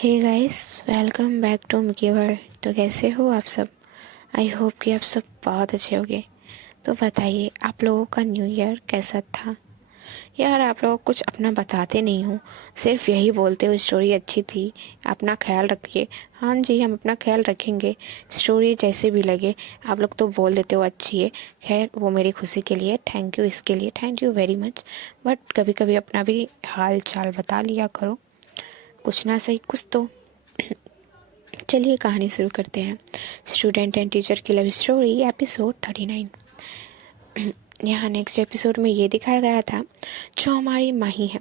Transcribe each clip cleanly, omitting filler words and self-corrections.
Hey guys, welcome back to Mickey world. तो कैसे हो आप सब? आई होप कि आप सब बहुत अच्छे होंगे। तो बताइए, आप लोगों का न्यू ईयर कैसा था? यार, आप लोग कुछ अपना बताते नहीं हो, सिर्फ यही बोलते हो स्टोरी अच्छी थी, अपना ख्याल रखिए। हाँ जी, हम अपना ख्याल रखेंगे, स्टोरी जैसे भी लगे। आप लोग तो बोल देते हो अच्छी है। खैर, वो मेरी खुशी के लिए थैंक यू, इसके लिए thank you very much. But कभी कभी अपना भी हाल चाल बता लिया करो, कुछ ना सही कुछ तो। चलिए कहानी शुरू करते हैं। स्टूडेंट एंड टीचर की लव स्टोरी एपिसोड 39। यहाँ नेक्स्ट एपिसोड में ये दिखाया गया था, जो हमारी माही है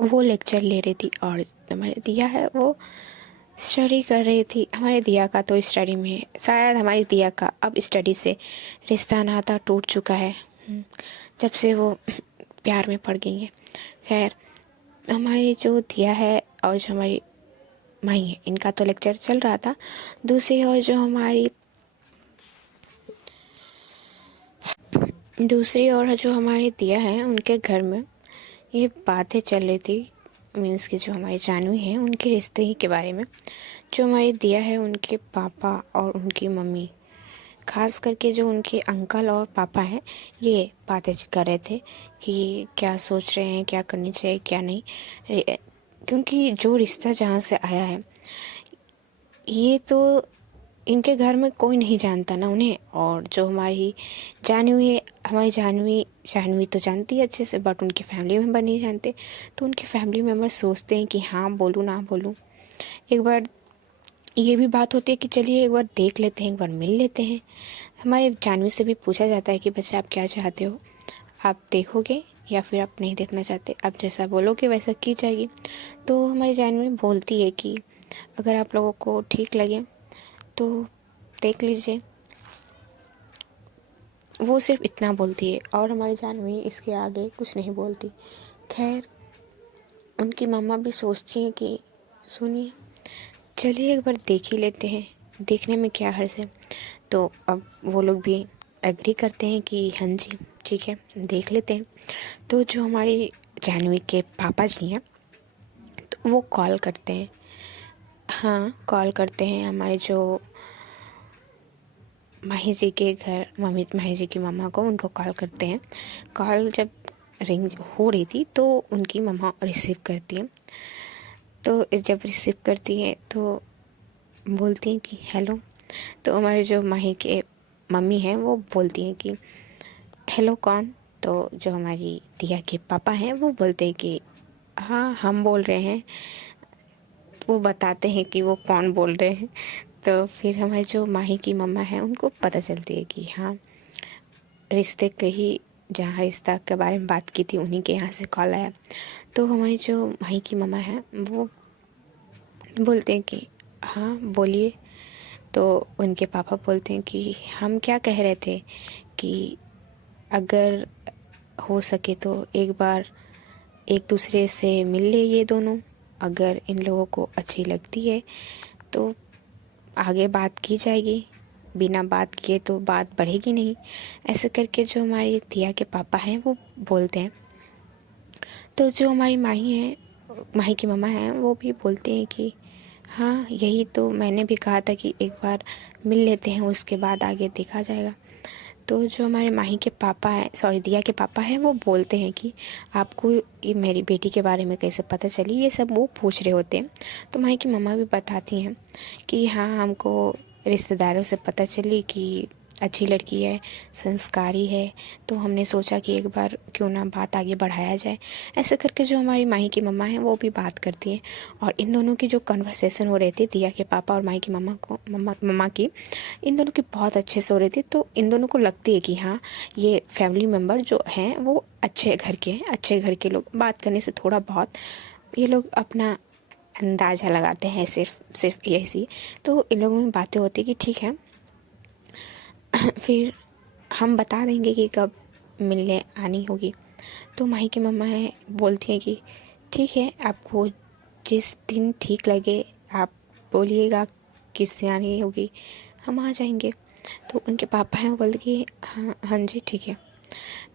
वो लेक्चर ले रही थी और हमारे दिया है वो स्टडी कर रही थी। हमारे दिया का तो स्टडी में है, शायद हमारी दिया का अब स्टडी से रिश्ता नाता टूट चुका है। जब से वो प्यार में पड़ गई है। खैर, हमारी जो दिया है और जो हमारी माही है, इनका तो लेक्चर चल रहा था। दूसरी ओर जो हमारी दिया है, उनके घर में ये बातें चल रही थी। मीन्स कि जो हमारी जानवी है उनके रिश्ते ही के बारे में। जो हमारी दिया है, उनके पापा और उनकी मम्मी, खास करके जो उनके अंकल और पापा हैं, ये बातें कर रहे थे कि क्या सोच रहे हैं, क्या करनी चाहिए क्या नहीं। क्योंकि जो रिश्ता जहाँ से आया है, ये तो इनके घर में कोई नहीं जानता ना उन्हें। और जो हमारी जानवी है, हमारी जानवी जानवी तो जानती है अच्छे से, बट उनके फैमिली मेम्बर नहीं जानते। तो उनके फैमिली मेम्बर सोचते हैं कि हाँ बोलूँ ना बोलूँ। एक बार ये भी बात होती है कि चलिए एक बार देख लेते हैं, एक बार मिल लेते हैं। हमारे जानवी से भी पूछा जाता है कि बच्चा आप क्या चाहते हो, आप देखोगे या फिर आप नहीं देखना चाहते, आप जैसा बोलोगे वैसा की जाएगी। तो हमारी जानवी बोलती है कि अगर आप लोगों को ठीक लगे तो देख लीजिए। वो सिर्फ इतना बोलती है और हमारी जानवी इसके आगे कुछ नहीं बोलती। खैर, उनकी मम्मा भी सोचती हैं कि सुनिए, चलिए एक बार देख ही लेते हैं, देखने में क्या हर्ज है। तो अब वो लोग भी एग्री करते हैं कि हाँ जी ठीक है, देख लेते हैं। तो जो हमारी जानवी के पापा जी हैं, तो वो कॉल करते हैं। हाँ, कॉल करते हैं हमारे जो माही जी के घर, माही जी की मम्मा को, उनको कॉल करते हैं। कॉल जब रिंग हो रही थी तो उनकी मम्मा रिसीव करती है। तो जब रिसीव करती है तो बोलती हैं कि हेलो। तो हमारे जो माही के मम्मी हैं वो बोलती हैं कि हेलो कौन? तो जो हमारी दिया के पापा हैं वो बोलते हैं कि हाँ हम बोल रहे हैं। वो बताते हैं कि वो कौन बोल रहे हैं। तो फिर हमारे जो माही की मम्मा है उनको पता चलती है कि हाँ, रिश्ते के ही, जहाँ रिश्ता के बारे में बात की थी उन्हीं के यहाँ से कॉल आया। तो हमारी जो माही की मम्मा है वो बोलते हैं कि हाँ बोलिए। तो उनके पापा बोलते हैं कि हम क्या कह रहे थे कि अगर हो सके तो एक बार एक दूसरे से मिल ले ये दोनों। अगर इन लोगों को अच्छी लगती है तो आगे बात की जाएगी, बिना बात किए तो बात बढ़ेगी नहीं। ऐसे करके जो हमारी दिया के पापा हैं वो बोलते हैं। तो जो हमारी माही है, माही की मम्मा हैं, वो भी बोलते हैं कि हाँ यही तो मैंने भी कहा था कि एक बार मिल लेते हैं, उसके बाद आगे देखा जाएगा। तो जो हमारे माही के पापा हैं, सॉरी दिया के पापा हैं, वो बोलते हैं कि आपको ये मेरी बेटी के बारे में कैसे पता चली, ये सब वो पूछ रहे होते हैं। तो माही की मम्मा भी बताती हैं कि हाँ हमको रिश्तेदारों से पता चली कि अच्छी लड़की है, संस्कारी है, तो हमने सोचा कि एक बार क्यों ना बात आगे बढ़ाया जाए। ऐसे करके जो हमारी माही की मम्मा हैं वो भी बात करती हैं। और इन दोनों की जो कन्वर्सेशन हो रही थी, दिया के पापा और माही की मम्मा की, इन दोनों की बहुत अच्छे से हो रही थी। तो इन दोनों को लगती है कि हाँ, ये फैमिली मेम्बर जो हैं वो अच्छे घर के हैं, अच्छे घर के लोग। बात करने से थोड़ा बहुत ये लोग अपना अंदाज़ा लगाते हैं, सिर्फ यही। तो इन लोगों में बातें होती कि ठीक है, फिर हम बता देंगे कि कब मिलने आनी होगी। तो माही की मम्मा है बोलती हैं कि ठीक है, आपको जिस दिन ठीक लगे आप बोलिएगा किस दिन आनी होगी, हम आ जाएंगे। तो उनके पापा हैं वो बोलते कि हाँ हाँ जी ठीक है।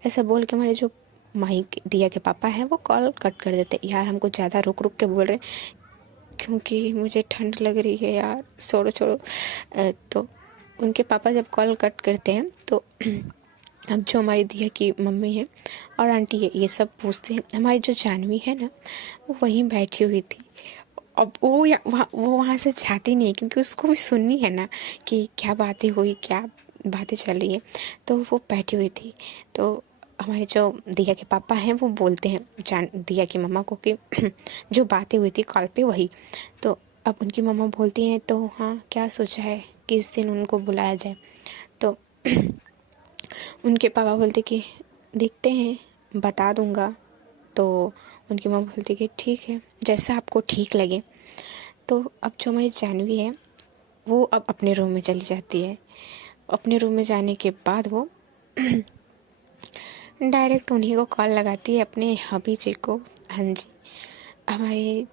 ऐसा बोल के हमारे जो दिया के पापा हैं वो कॉल कट कर देते। यार हमको ज़्यादा रुक रुक के बोल रहे, क्योंकि मुझे ठंड लग रही है यार, छोड़ो छोड़ो। तो उनके पापा जब कॉल कट करते हैं तो अब जो हमारी दिया की मम्मी है और आंटी है ये सब पूछते हैं। हमारी जो जानवी है ना वो वहीं बैठी हुई थी। अब वो वहाँ से जाती नहीं क्योंकि उसको भी सुननी है ना कि क्या बातें हुई, क्या बातें चल रही है। तो वो बैठी हुई थी। तो हमारे जो दिया के पापा हैं वो बोलते हैं दिया की मम्मा को कि जो बातें हुई थी कॉल पे वही। तो अब उनकी मम्मा बोलती हैं तो हाँ क्या सोचा है किस दिन उनको बुलाया जाए। तो उनके पापा बोलते कि देखते हैं बता दूंगा। तो उनकी मम्मा बोलती कि ठीक है जैसा आपको ठीक लगे। तो अब जो हमारी जानवी है वो अब अपने रूम में चली जाती है। अपने रूम में जाने के बाद वो डायरेक्ट उन्हीं को कॉल लगाती है, अपने हबी जी को। हाँ जी, हमारी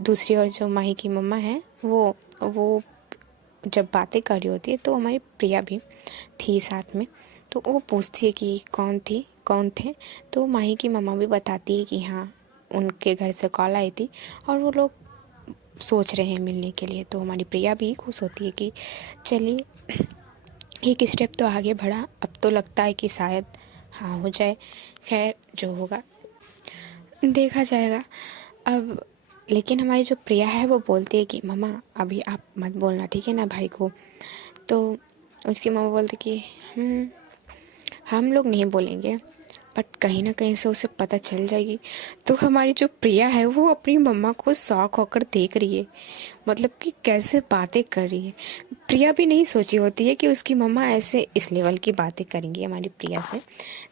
दूसरी ओर जो माही की मम्मा है वो जब बातें कर रही होती है तो हमारी प्रिया भी थी साथ में। तो वो पूछती है कि कौन थे। तो माही की मम्मा भी बताती है कि हाँ उनके घर से कॉल आई थी और वो लोग सोच रहे हैं मिलने के लिए। तो हमारी प्रिया भी खुश होती है कि चलिए एक स्टेप तो आगे बढ़ा, अब तो लगता है कि शायद हाँ हो जाए। खैर जो होगा देखा जाएगा। अब लेकिन हमारी जो प्रिया है वो बोलती है कि मम्मा अभी आप मत बोलना, ठीक है ना भाई को। तो उसकी मम्मा बोलती कि हम लोग नहीं बोलेंगे बट कहीं ना कहीं से उसे पता चल जाएगी। तो हमारी जो प्रिया है वो अपनी मम्मा को शॉक होकर देख रही है, मतलब कि कैसे बातें कर रही है। प्रिया भी नहीं सोची होती है कि उसकी मम्मा ऐसे इस लेवल की बातें करेंगी हमारी प्रिया से।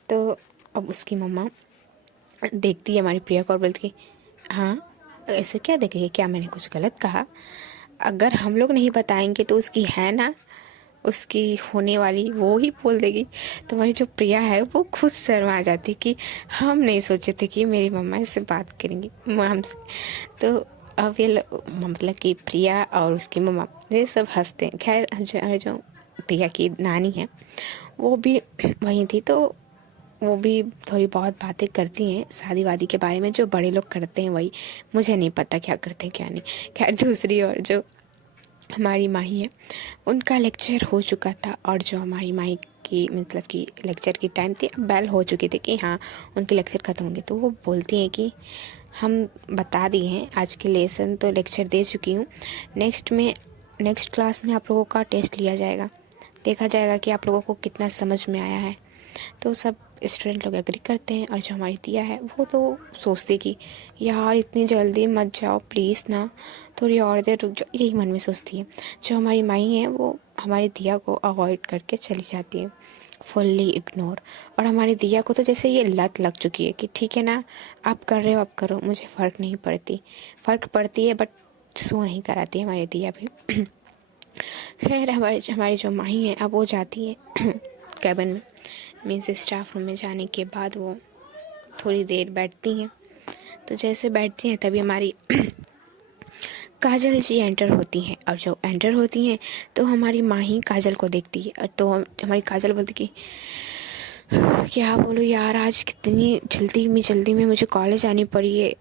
तो अब उसकी मम्मा देखती है हमारी प्रिया को और बोलती है हाँ ऐसे क्या देख रही है, क्या मैंने कुछ गलत कहा? अगर हम लोग नहीं बताएंगे तो उसकी है ना उसकी होने वाली वो ही बोल देगी। तो हमारी जो प्रिया है वो खुद शर्मा जाती कि हम नहीं सोचे थे कि मेरी मम्मा इससे बात करेंगी हमसे। तो अब ये मतलब कि प्रिया और उसकी मम्मा ये सब हंसते हैं। खैर जो प्रिया की नानी है वो भी वहीं थी। तो वो भी थोड़ी बहुत बातें करती हैं शादी वादी के बारे में, जो बड़े लोग करते हैं वही। मुझे नहीं पता क्या करते हैं क्या नहीं। खैर दूसरी और जो हमारी माही है उनका लेक्चर हो चुका था और जो हमारी माही की मतलब कि लेक्चर की टाइम थी, अब बेल हो चुकी थी कि हाँ उनके लेक्चर ख़त्म होंगे। तो वो बोलती हैं कि हम बता दिए हैं आज के लेसन, तो लेक्चर दे चुकी हूँ। नेक्स्ट क्लास में आप लोगों का टेस्ट लिया जाएगा, देखा जाएगा कि आप लोगों को कितना समझ में आया है। तो सब स्टूडेंट लोग एग्री करते हैं और जो हमारी दिया है वो तो सोचती कि यार इतनी जल्दी मत जाओ प्लीज़ ना, थोड़ी और देर रुक जाओ, यही मन में सोचती है। जो हमारी माई है वो हमारी दिया को अवॉइड करके चली जाती है, फुल्ली इग्नोर। और हमारी दिया को तो जैसे ये लत लग चुकी है कि ठीक है ना आप कर रहे हो आप करो, मुझे फ़र्क नहीं पड़ती। फ़र्क पड़ती है बट सो नहीं कराती हमारी दिया भी। खैर हमारी जो माही है अब वो जाती है कैबिन में, मीन्स स्टाफ रूम में जाने के बाद वो थोड़ी देर बैठती हैं। तो जैसे बैठती हैं तभी हमारी काजल जी एंटर होती हैं। और जो एंटर होती हैं तो हमारी माँ ही काजल को देखती है। तो हमारी काजल बोलती कि क्या बोलूँ यार आज कितनी जल्दी में मुझे कॉलेज आनी पड़ी है।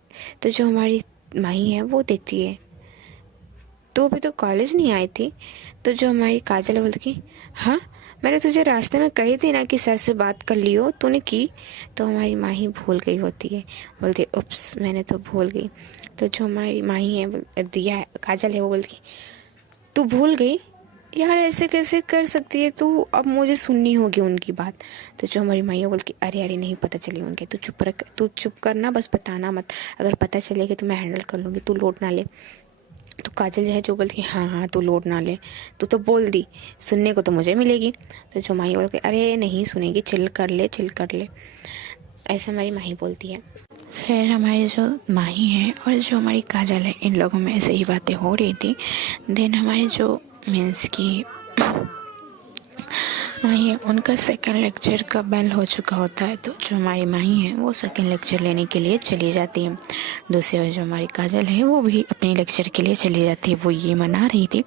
तो जो हमारी माही है वो देखती है तो अभी तो कॉलेज नहीं आई थी। तो जो हमारी काजल बोलती कि हाँ मैंने तुझे रास्ते में कही थी ना कि सर से बात कर लियो, तूने की? तो हमारी माँ ही भूल गई होती है, बोलती उप्स मैंने तो भूल गई। तो जो हमारी माँ ही है दिया है काजल है वो बोलती तू भूल गई यार, ऐसे कैसे कर सकती है तू, अब मुझे सुननी होगी उनकी बात। तो जो हमारी माँ बोलती अरे नहीं पता चली उनके, तू चुप करना, बस बताना मत, अगर पता चलेगा तो मैं हैंडल कर लूँगी, तू लोड ना ले। तो काजल जो है जो बोलती है हाँ तू लोड ना ले, तू तो बोल दी, सुनने को तो मुझे मिलेगी। तो जो माही बोलती अरे नहीं सुनेगी, चिल कर ले। ऐसे हमारी माही बोलती है। खैर हमारी जो माही है और जो हमारी काजल है इन लोगों में ऐसे ही बातें हो रही थी। देन हमारे जो मीन्स की माही है उनका सेकंड लेक्चर का बेल हो चुका होता है। तो जो हमारी माही है वो सेकंड लेक्चर लेने के लिए चली जाती है। दूसरी ओर जो हमारी काजल है वो भी अपने लेक्चर के लिए चली जाती है। वो ये मना रही थी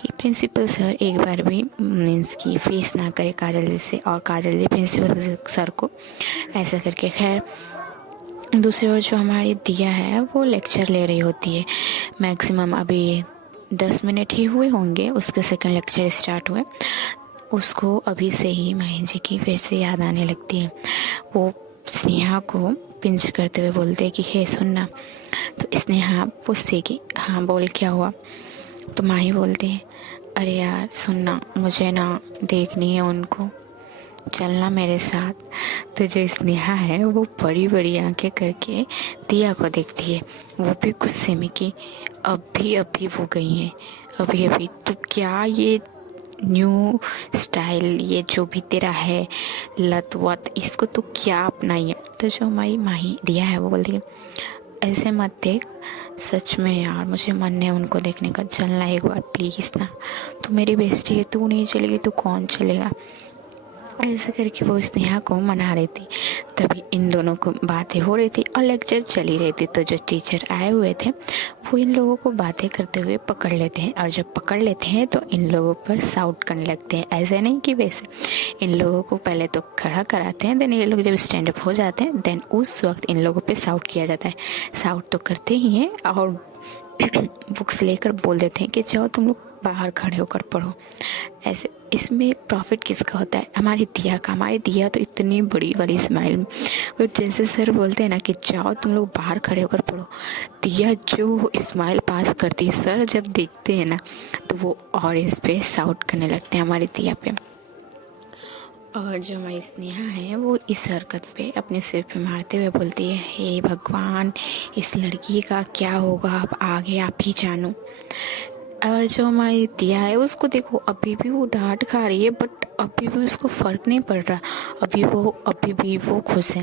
कि प्रिंसिपल सर एक बार भी मीन्स की फेस ना करे काजल जी से, और काजल जी प्रिंसिपल सर को ऐसा करके। खैर दूसरी ओर जो हमारी दिया है वो लेक्चर ले रही होती है। मैक्सिमम अभी 10 मिनट ही हुए होंगे उसके सेकंड लेक्चर स्टार्ट हुए। उसको अभी से ही माही जी की फिर से याद आने लगती है। वो स्नेहा को पिंच करते हुए बोलते हैं कि हे सुनना। तो स्नेहा पूछती कि हाँ बोल क्या हुआ। तो माही बोलती है अरे यार सुनना, मुझे ना देखनी है उनको, चलना मेरे साथ। तो जो स्नेहा है वो बड़ी बड़ी आंखें करके दिया को देखती है, वो भी गुस्से में कि अभी अभी वो गई हैं, अभी अभी। तो क्या ये न्यू स्टाइल, ये जो भी तेरा है लत वत, इसको तो क्या अपनाई है। तो जो हमारी माही दिया है वो बोलती है ऐसे मत देख, सच में यार मुझे मन है उनको देखने का, चलना एक बार प्लीज़ ना। तू मेरी बेस्टी है, तू नहीं चलेगी तो कौन चलेगा। ऐसे करके वो स्नेहा को मना रही थी। तभी इन दोनों को बातें हो रही थी और लेक्चर चली रही थी। तो जो टीचर आए हुए थे वो इन लोगों को बातें करते हुए पकड़ लेते हैं, और जब पकड़ लेते हैं तो इन लोगों पर साउट करने लगते हैं। ऐसे नहीं कि वैसे, इन लोगों को पहले तो खड़ा कराते हैं, देन ये लोग जब स्टैंड अप हो जाते हैं देन उस वक्त इन लोगों पे साउट किया जाता है। साउट तो करते ही हैं और बुक्स लेकर बोल देते हैं कि जाओ तुम लोग बाहर खड़े होकर पढ़ो। ऐसे इसमें प्रॉफिट किसका होता है? हमारी दिया का। हमारी दिया तो इतनी बड़ी वाली स्माइल, वो जैसे सर बोलते हैं ना कि जाओ तुम लोग बाहर खड़े होकर पढ़ो, दिया जो स्माइल पास करती है, सर जब देखते हैं ना तो वो और इस पे साउट करने लगते हैं हमारी दिया पे। और जो हमारी स्नेहा है वो इस हरकत पे अपने सिर पे मारते हुए बोलती है हे भगवान, इस लड़की का क्या होगा अब आगे आप ही जानो। और जो हमारी दिया है उसको देखो, अभी भी वो डांट खा रही है बट अभी भी उसको फ़र्क नहीं पड़ रहा, अभी भी वो खुश है।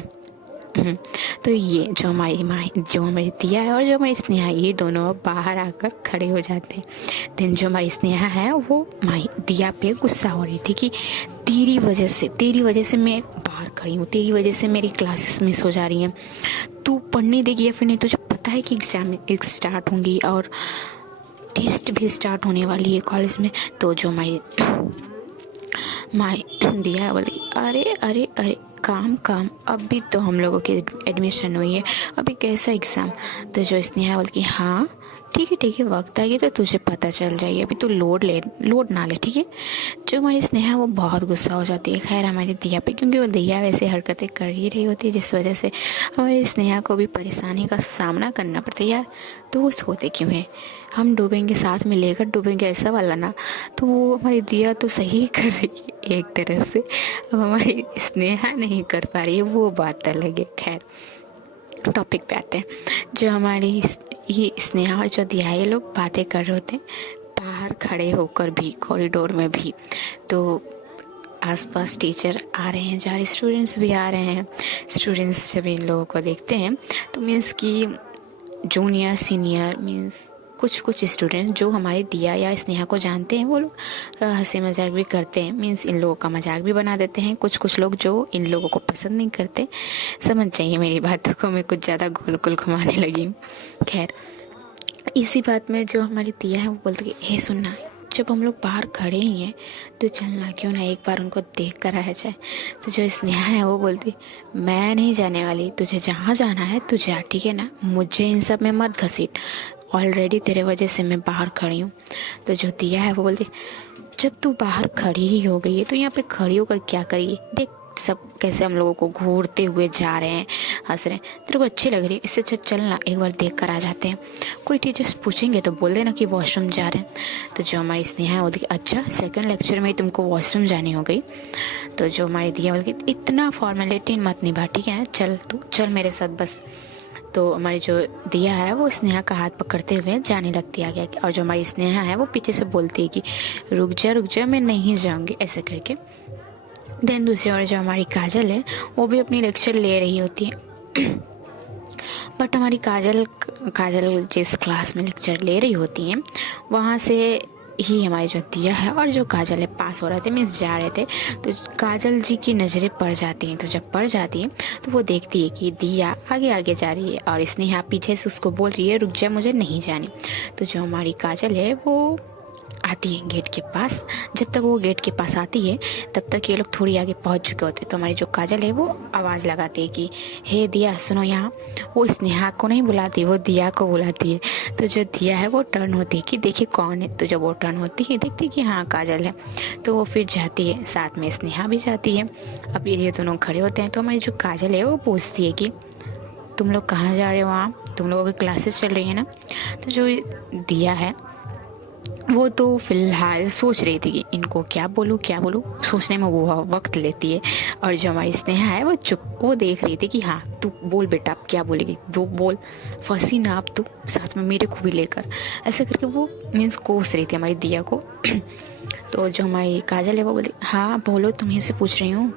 तो ये जो हमारी माँ, जो हमारी दिया है और जो हमारी स्नेहा, ये दोनों बाहर आकर खड़े हो जाते हैं। देन जो हमारी स्नेहा है वो माही दिया पे गुस्सा हो रही थी कि तेरी वजह से मैं बाहर खड़ी हूँ, तेरी वजह से मेरी क्लासेस मिस हो जा रही हैं, तू पढ़ने देगी या फिर नहीं। तुझे पता है कि एग्जाम स्टार्ट होंगी और टेस्ट भी स्टार्ट होने वाली है कॉलेज में। तो जो हमारी माई दिया बोली अरे अरे अरे काम, अभी तो हम लोगों की एडमिशन हुई है, अभी कैसा एग्ज़ाम। तो जो स्नेहा बोली हाँ ठीक है वक्त आएगी तो तुझे पता चल जाएगी, अभी तू लोड ना ले, ठीक है। जो हमारी स्नेहा वो बहुत गुस्सा हो जाती है खैर हमारी दिया पे, क्योंकि वो दिया वैसे हरकतें कर ही रही होती है जिस वजह से हमारी स्नेहा को भी परेशानी का सामना करना पड़ता है। यार दोस्त होते क्यों हैं, हम डूबेंगे साथ में लेकर डूबेंगे, ऐसा वाला ना। तो वो हमारी दिया तो सही कर रही है एक तरफ से, अब हमारी स्नेहा नहीं कर पा रही है, वो बात अलग है। खैर टॉपिक पे आते हैं। जो हमारी ये स्नेहा और जो दिया ये लोग बातें कर रहे होते हैं बाहर खड़े होकर भी, कॉरिडोर में भी। तो आसपास टीचर आ रहे हैं, जा रहे स्टूडेंट्स भी आ रहे हैं। स्टूडेंट्स जब इन लोगों को देखते हैं तो मीन्स कि जूनियर सीनियर मीन्स कुछ स्टूडेंट जो हमारी दिया या स्नेहा को जानते हैं वो लोग हंसी मजाक भी करते हैं, मीन्स इन लोगों का मजाक भी बना देते हैं। कुछ लोग जो इन लोगों को पसंद नहीं करते, समझ जाइए मेरी बातों को, मैं कुछ ज़्यादा गोल घुमाने लगी हूँ। खैर इसी बात में जो हमारी दिया है वो बोलती है हे सुनना, जब हम लोग बाहर खड़े ही हैं तो चलना क्यों ना एक बार उनको देख कर आया जाए। तो जो स्नेहा है वो बोलती मैं नहीं जाने वाली, तुझे जहाँ जाना है तू जा, ठीक है ना, मुझे इन सब में मत घसीट, ऑलरेडी तेरे वजह से मैं बाहर खड़ी हूँ। तो जो दिया है वो बोलती जब तू बाहर खड़ी ही हो गई है तो यहाँ पे खड़ी होकर क्या करेगी, देख सब कैसे हम लोगों को घूरते हुए जा रहे हैं, हंस रहे हैं, तेरे को अच्छी लग रही है, इससे अच्छा चलना एक बार देख कर आ जाते हैं। कोई टीचर्स पूछेंगे तो बोल देना कि वॉशरूम जा रहे हैं। तो जो हमारी स्नेहा है वो देखी अच्छा सेकंड लेक्चर में ही तुमको वॉशरूम जानी हो गई। तो जो हमारी दिया बोल इतना फॉर्मेलिटी मत निभा, ठीक है ना, चल तू चल मेरे साथ बस। तो हमारी जो दिया है वो स्नेहा का हाथ पकड़ते हुए जाने लगती है आगे, और जो हमारी स्नेहा है वो पीछे से बोलती है कि रुक जा मैं नहीं जाऊंगी, ऐसे करके। देन दूसरी ओर जो हमारी काजल है वो भी अपनी लेक्चर ले रही होती है बट हमारी काजल जिस क्लास में लेक्चर ले रही होती हैं वहाँ से ही हमारी जो दिया है और जो काजल है पास हो रहे थे, मीन्स जा रहे थे। तो काजल जी की नज़रें पड़ जाती हैं, तो जब पड़ जाती हैं तो वो देखती है कि दिया आगे जा रही है और स्नेहा पीछे से उसको बोल रही है रुक जा मुझे नहीं जानी। तो जो हमारी काजल है वो आती है गेट के पास। जब तक वो गेट के पास आती है तब तक ये लोग थोड़ी आगे पहुंच चुके होते हैं। तो हमारी जो काजल है वो आवाज़ लगाती है कि हे दिया सुनो यहाँ। वो स्नेहा को नहीं बुलाती, वो दिया को बुलाती है। तो जो दिया है वो टर्न होती है कि देखिए कौन है। तो जब वो टर्न होती है देखती है कि हाँ काजल है, तो वो फिर जाती है, साथ में स्नेहा भी जाती है। अब ये दोनों खड़े होते हैं। तो हमारी जो काजल है वो पूछती है कि तुम लोग कहाँ जा रहे हो, वहाँ तुम लोगों की क्लासेस चल रही है ना। तो जो दिया है वो तो फिलहाल सोच रही थी कि इनको क्या बोलूँ क्या बोलूँ, सोचने में वो वक्त लेती है। और जो हमारी स्नेहा है वो चुप, वो देख रही थी कि हाँ तू बोल बेटा अब क्या बोलेगी, वो बोल, फंसी ना अब तू, साथ में मेरे को भी लेकर। ऐसे करके वो मीन्स कोस रही थी हमारी दिया को। तो जो हमारी काजल है वो बोलती हाँ बोलो, तुम्हें से पूछ रही हूँ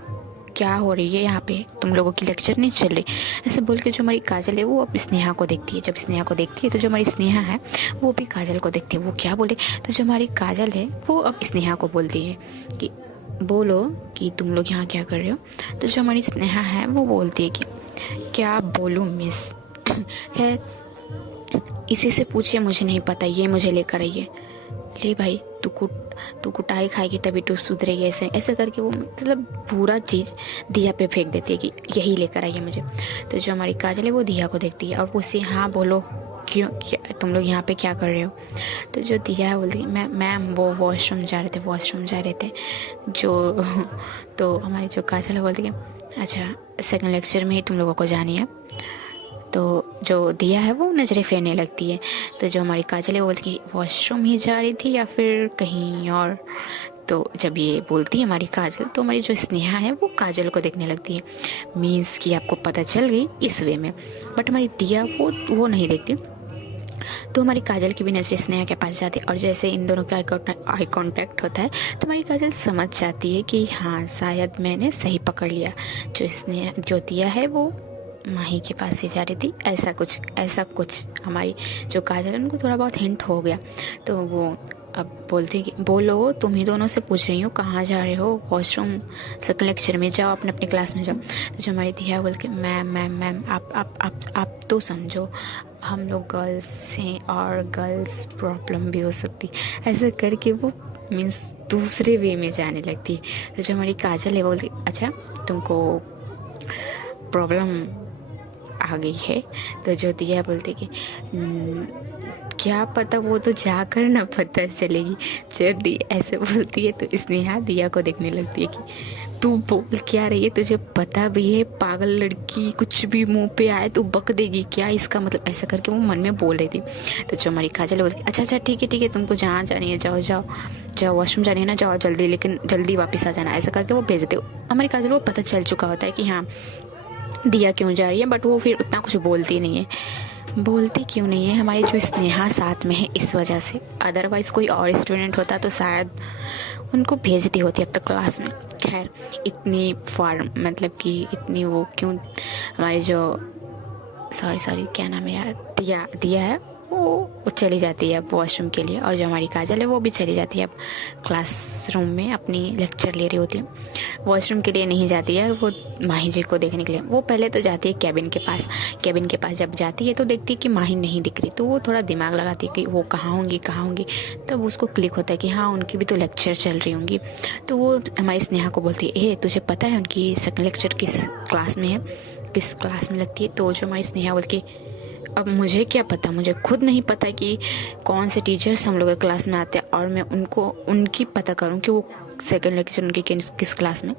क्या हो रही है यहाँ पे, तुम लोगों की लेक्चर नहीं चल रही। ऐसे बोल के जो हमारी काजल है वो अब स्नेहा को देखती है। जब स्नेहा को देखती है तो जो हमारी स्नेहा है वो भी काजल को देखती है, वो क्या बोले। तो जो हमारी काजल है वो अब स्नेहा को बोलती है कि बोलो कि तुम लोग यहाँ क्या कर रहे हो। तो जो हमारी स्नेहा है वो बोलती है कि क्या बोलूँ मिस, खैर इसी से पूछिए, मुझे नहीं पता, ये मुझे लेकर आइए। ले भाई तू कुटाई खाएगी तभी तू सुधरेगी। ऐसे ऐसे करके वो मतलब पूरा चीज़ दिया पे फेंक देती है कि यही लेकर आइए मुझे। तो जो हमारी काजल है वो दिया को देखती है और पूछती है हाँ बोलो क्यों, क्या तुम लोग यहाँ पे क्या कर रहे हो। तो जो दिया है बोलती है मैम वो वॉशरूम जा रहे थे जो। तो हमारी जो काजल है बोलती है अच्छा सेकंड लेक्चर में ही तुम लोगों को जानी है। तो जो दिया है वो नज़रें फेरने लगती है। तो जो हमारी काजल है वो बोलती है वॉशरूम ही जा रही थी या फिर कहीं और। तो जब ये बोलती है हमारी काजल तो हमारी जो स्नेहा है वो काजल को देखने लगती है, मीन्स कि आपको पता चल गई इस वे में। बट हमारी दिया वो नहीं देखती। तो हमारी काजल की भी नज़रें स्नेहा के पास जाती है और जैसे इन दोनों का आई कांटेक्ट होता है तो हमारी काजल समझ जाती है कि हाँ शायद मैंने सही पकड़ लिया। जो दिया है वो माही के पास ही जा रही थी, ऐसा कुछ हमारी जो काजल है उनको थोड़ा बहुत हिंट हो गया। तो वो अब बोलती कि बोलो तुम ही दोनों से पूछ रही हो कहाँ जा रहे हो, वॉशरूम सेकंड लेक्चर में जाओ, अपने अपनी क्लास में जाओ। तो जो हमारी दिया बोल के मैम आप तो समझो हम लोग गर्ल्स हैं और गर्ल्स प्रॉब्लम भी हो सकती, ऐसा करके वो मीन्स दूसरे वे में जाने लगती है। तो जो हमारी काजल है वो बोलती अच्छा तुमको प्रॉब्लम आ गई है। तो जो दिया बोलते कि क्या पता, वो तो जाकर ना पता चलेगी। जो दिया ऐसे बोलती है तो स्नेहा दिया को देखने लगती है कि तू बोल क्या रही है, तुझे पता भी है पागल लड़की, कुछ भी मुंह पे आए तो बक देगी क्या, इसका मतलब ऐसा करके वो मन में बोल रही थी। तो जो हमारी काजल बोलती अच्छा ठीक है तुमको जहाँ जानी है जाओ वॉशरूम जानी है ना जाओ जल्दी, लेकिन जल्दी वापस आ जाना, ऐसा करके वो भेज देते। हमारी काजल को पता चल चुका होता है कि हाँ दिया क्यों जा रही है, बट वो फिर उतना कुछ बोलती नहीं है। हमारी जो स्नेहा साथ में है इस वजह से, अदरवाइज़ कोई और स्टूडेंट होता तो शायद उनको भेजती होती अब तक क्लास में। खैर इतनी फॉर्म मतलब कि इतनी वो क्यों, हमारी जो सॉरी क्या नाम है यार, दिया है वो चली जाती है अब वॉशरूम के लिए। और जो हमारी काजल है वो भी चली जाती है अब क्लासरूम में, अपनी लेक्चर ले रही होती है। वॉशरूम के लिए नहीं जाती है वो माही जी को देखने के लिए। वो पहले तो जाती है कैबिन के पास जब जाती है तो देखती है कि माही नहीं दिख रही, तो वो थोड़ा दिमाग लगाती है कि वो कहाँ होंगी। तब उसको क्लिक होता है कि हाँ उनकी भी तो लेक्चर चल रही होंगी। तो वो हमारी स्नेहा को बोलती है तुझे पता है उनकी सेकंड लेक्चर किस क्लास में है, किस क्लास में लगती है। तो जो हमारी स्नेहा बोलती है अब मुझे क्या पता, मुझे खुद नहीं पता कि कौन से टीचर्स हम लोग क्लास में आते हैं और मैं उनकी पता करूं कि वो सेकंड लेक्चर उनकी किस क्लास में।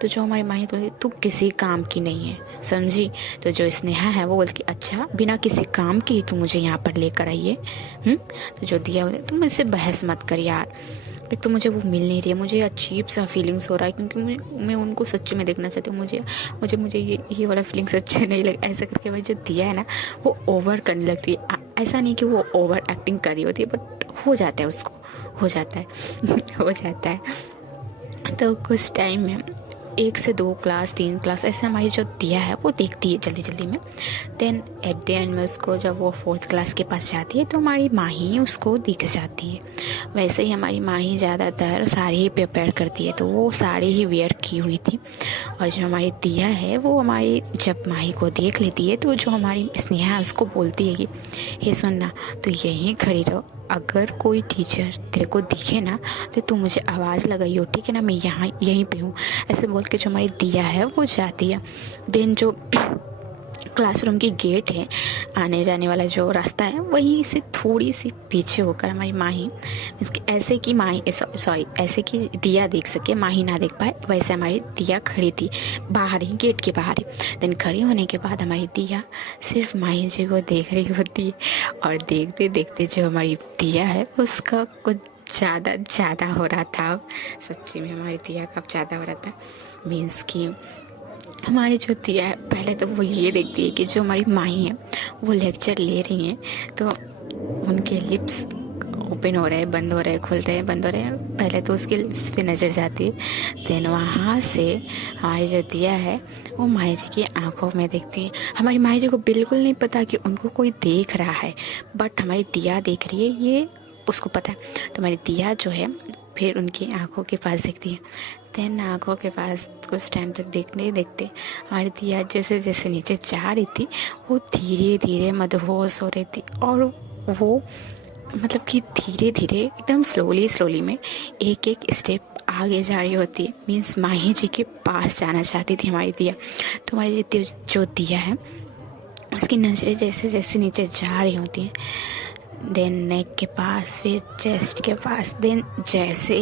तो जो हमारी माही बोलती तू किसी काम की नहीं है समझी। तो जो स्नेहा है वो बोलती अच्छा बिना किसी काम की तू मुझे यहाँ पर लेकर आई है। तो जो दिया बोले तुम मुझसे बहस मत कर यार, एक तो मुझे वो मिल नहीं रही है, मुझे अजीब सा फीलिंग्स हो रहा है क्योंकि मैं उनको सच में देखना चाहती हूँ। मुझे ये वाला फीलिंग्स अच्छे नहीं लगे। ऐसा करके भाई जो दिया है ना वो ओवर करने लगती है। ऐसा नहीं कि वो ओवर एक्टिंग कर रही होती है, बट हो जाता है उसको, हो जाता है। तो कुछ टाइम में 1 से 2 क्लास 3 क्लास ऐसे हमारी जो दिया है वो देखती है जल्दी जल्दी में। देन एट द एंड में उसको जब वो 4th क्लास के पास जाती है तो हमारी माँ ही उसको दिख जाती है। वैसे ही हमारी माँ ही ज़्यादातर साड़ी ही प्रिपेयर करती है, तो वो साड़ी ही वेयर की हुई थी। और जो हमारी दिया है वो हमारी जब माही को देख लेती है तो जो हमारी स्नेहा है उसको बोलती है कि हे सुनना, तो यहीं खड़ी रहो, अगर कोई टीचर तेरे को दिखे ना तो तू मुझे आवाज़ लगाइयो, ठीक है ना, मैं यहाँ यहीं पे हूँ। ऐसे बोल के जो हमारी दिया है वो जाती है। देन जो क्लासरूम की गेट है, आने जाने वाला जो रास्ता है, वहीं से थोड़ी सी पीछे होकर हमारी माही ऐसे कि ऐसे कि दिया देख सके, माही ना देख पाए, वैसे हमारी दिया खड़ी थी बाहर ही, गेट के बाहर ही। देन खड़ी होने के बाद हमारी दिया सिर्फ माही जी को देख रही होती है, और देखते देखते जो हमारी दिया है उसका कुछ ज़्यादा हो रहा था। सच्ची में हमारी दिया का ज़्यादा हो रहा था। मीन्स कि हमारी जो दिया है पहले तो वो ये देखती है कि जो हमारी माही है वो लेक्चर ले रही हैं, तो उनके लिप्स ओपन हो रहे हैं, बंद हो रहे हैं, खुल रहे हैं, बंद हो रहे हैं। पहले तो उसके लिप्स पे नज़र जाती है। देन वहाँ से हमारी जो दिया है वो माही जी की आंखों में देखती है। हमारी माही जी को बिल्कुल नहीं पता कि उनको कोई देख रहा है, बट हमारी दिया देख रही है ये उसको पता है। तो हमारी दिया जो है फिर उनकी आंखों के पास देखती है। देन आंखों के पास कुछ टाइम तक देखते देखते हमारी दिया जैसे जैसे नीचे जा रही थी वो धीरे धीरे मदहोश हो रही थी, और वो मतलब कि धीरे धीरे एकदम स्लोली में एक स्टेप आगे जा रही होती है। मीन्स माही जी के पास जाना चाहती थी हमारी दिया। तो हमारी जो दिया है उसकी नज़रें जैसे जैसे नीचे जा रही होती हैं, देन नेक के पास, फिर चेस्ट के पास, देन जैसे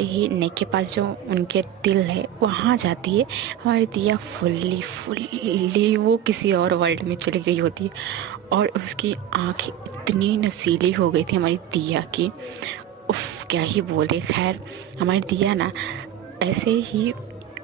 ही नेक के पास जो उनके दिल है वहाँ जाती है, हमारी दिया फुल्ली वो किसी और वर्ल्ड में चली गई होती है। और उसकी आँखें इतनी नसीली हो गई थी हमारी दिया की, उफ क्या ही बोले। खैर हमारी दिया ना ऐसे ही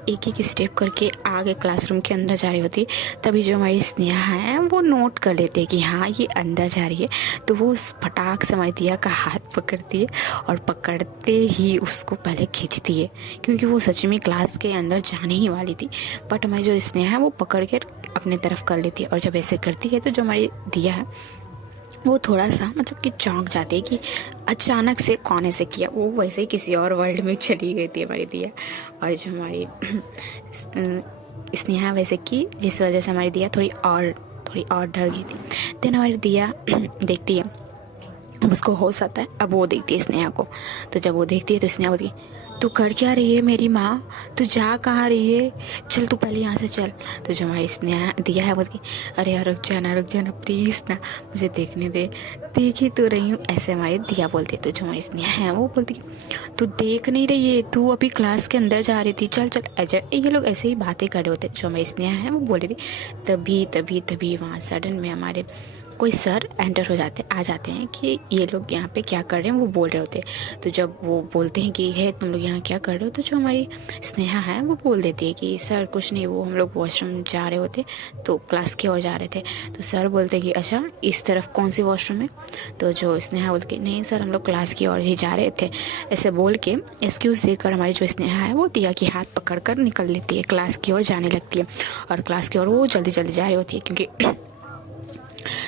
एक स्टेप करके आगे क्लासरूम के अंदर जा रही होती, तभी जो हमारी स्नेहा है वो नोट कर लेते हैं कि हाँ ये अंदर जा रही है। तो वो फटाक से हमारी दिया का हाथ पकड़ती है, और पकड़ते ही उसको पहले खींचती है, क्योंकि वो सच में क्लास के अंदर जाने ही वाली थी। बट हमारी जो स्नेहा है वो पकड़ कर अपने तरफ कर लेती है। और जब ऐसे करती है तो जो हमारी दिया है वो थोड़ा सा मतलब कि चौंक जाती है कि अचानक से कौन ऐसे किया, वो वैसे ही किसी और वर्ल्ड में चली गई थी हमारी दिया। और जो हमारी स्नेहा वैसे की, जिस वजह से हमारी दिया थोड़ी और डर गई थी। देन हमारी दिया देखती है, अब उसको होश आता है, अब वो देखती है स्नेहा को। तो जब वो देखती है तो स्नेहा बोलती है, तू कर क्या रही है मेरी माँ, तू जा कहाँ रही है, चल तू पहले यहाँ से चल। तो जो हमारी स्नेहा दिया है बोलती, अरे यार रुक जाना प्लीज़ ना, मुझे देखने दे, देख ही तो रही हूँ, ऐसे हमारी दिया बोलती है। तो जो हमारी स्नेहा है वो बोलती तू देख नहीं रही है, तू अभी क्लास के अंदर जा रही थी, चल ऐसे ये लोग ऐसे ही बातें कर रहे होते। जो हमारी स्नेहा है वो बोल रही थी। तभी वहाँ सडन में हमारे कोई सर आ जाते हैं कि ये लोग यहाँ पे क्या कर रहे हैं, वो बोल रहे होते हैं। तो जब वो बोलते हैं कि है तुम लोग यहाँ क्या कर रहे हो, तो जो हमारी स्नेहा है वो बोल देती है कि सर कुछ नहीं, वो हम लोग वॉशरूम जा रहे होते, तो क्लास की ओर जा रहे थे। तो सर बोलते हैं कि अच्छा इस तरफ कौन सी वॉशरूम है। तो जो स्नेहा बोलती है नहीं सर हम लोग क्लास की ओर ही जा रहे थे। ऐसे बोल के एक्सक्यूज़ देकर हमारी जो स्नेहा है वो दिया की हाथ पकड़ कर निकल लेती है, क्लास की ओर जाने लगती है। और क्लास की ओर वो जल्दी जा रही होती है, क्योंकि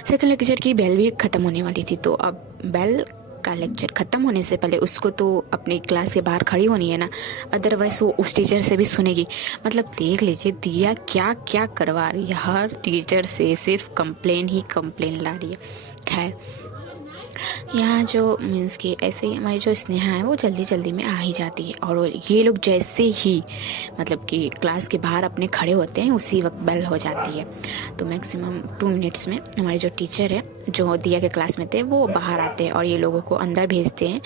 सेकंड लेक्चर की बेल भी ख़त्म होने वाली थी। तो अब बेल का लेक्चर ख़त्म होने से पहले उसको तो अपनी क्लास के बाहर खड़ी होनी है ना, अदरवाइज़ वो उस टीचर से भी सुनेगी। मतलब देख लीजिए दिया क्या क्या करवा रही है, हर टीचर से सिर्फ कंप्लेन ला रही है। खैर यहाँ जो मीन्स कि ऐसे ही हमारी जो स्नेहा है वो जल्दी में आ ही जाती है। और ये लोग जैसे ही मतलब कि क्लास के बाहर अपने खड़े होते हैं उसी वक्त बेल हो जाती है। तो मैक्सिमम 2 मिनट्स में हमारे जो टीचर है जो दिया के क्लास में थे वो बाहर आते हैं और ये लोगों को अंदर भेजते हैं,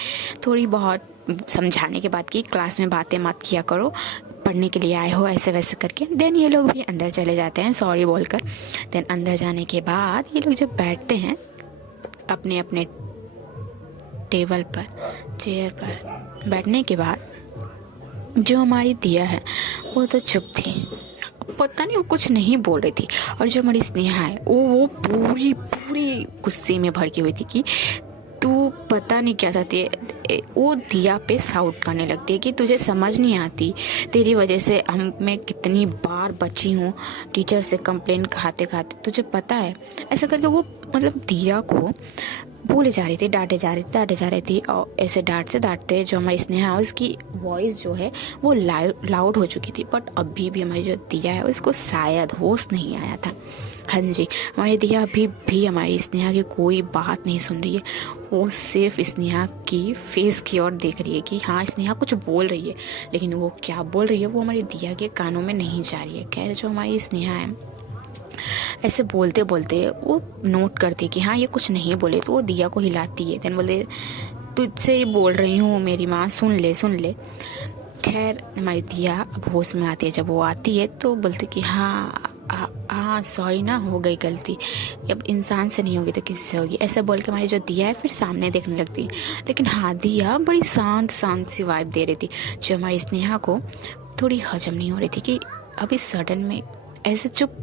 थोड़ी बहुत समझाने के बाद कि क्लास में बातें मत किया करो, पढ़ने के लिए आए हो, ऐसे वैसे करके। देन ये लोग भी अंदर चले जाते हैं सॉरी बोलकर। देन अंदर जाने के बाद ये लोग जब बैठते हैं अपने अपने टेबल पर, चेयर पर बैठने के बाद जो हमारी दिया है वो तो चुप थी, पता नहीं वो कुछ नहीं बोल रही थी। और जो हमारी स्नेहा है वो पूरी गुस्से में भड़की हुई थी कि तू पता नहीं क्या चाहती है। वो दिया पे साउट करने लगती है कि तुझे समझ नहीं आती, तेरी वजह से मैं कितनी बार बची हूँ टीचर से कंप्लेन खाते खाते, तुझे पता है। ऐसा करके वो मतलब दिया को बोले जा रही थी, डांटे जा रही थी। और ऐसे डांटते डांटते जो हमारी स्नेहा है उसकी वॉइस जो है वो लाउड हो चुकी थी। बट अभी भी हमारी जो दिया है उसको शायद होश नहीं आया था। हाँ जी, हमारी दिया अभी भी हमारी स्नेहा की कोई बात नहीं सुन रही है। वो सिर्फ स्नेहा की फेस की ओर देख रही है कि हाँ स्नेहा कुछ बोल रही है, लेकिन वो क्या बोल रही है वो हमारी दिया के कानों में नहीं जा रही है। खैर जो हमारी स्नेहा है ऐसे बोलते बोलते वो नोट करती है कि हाँ ये कुछ नहीं बोले, तो वो दिया को हिलाती है। देन बोलते तुझसे ये बोल रही हूँ मेरी माँ, सुन ले। खैर हमारी दिया अब होश में आती है। जब वो आती है तो बोलती कि हाँ सॉरी ना, हो गई गलती, अब इंसान से नहीं होगी तो किससे होगी। ऐसा बोल के हमारी जो दिया है फिर सामने देखने लगती है। लेकिन हाँ दिया बड़ी शांत सी वाइब दे रही थी, जो हमारी स्नेहा को थोड़ी हजम नहीं हो रही थी कि अभी सडन में ऐसे चुप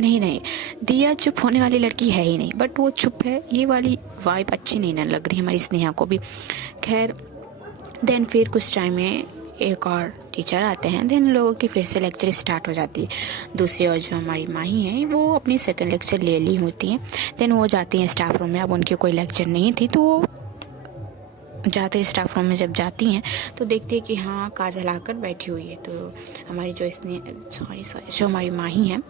नहीं, दिया चुप होने वाली लड़की है ही नहीं, बट वो चुप है। ये वाली वाइब अच्छी नहीं ना लग रही हमारी स्नेहा को भी। खैर देन फिर कुछ टाइम में एक और टीचर आते हैं। देन लोगों की फिर से लेक्चर स्टार्ट हो जाती है। दूसरी ओर जो हमारी माही हैं वो अपनी सेकंड लेक्चर ले ली होती हैं। देन वो जाती हैं स्टाफ रूम में। अब उनकी कोई लेक्चर नहीं थी तो वो जाते स्टाफ रूम में जब जाती हैं तो देखती है कि हाँ काजल आकर बैठी हुई है। तो हमारी जो जो हमारी माही है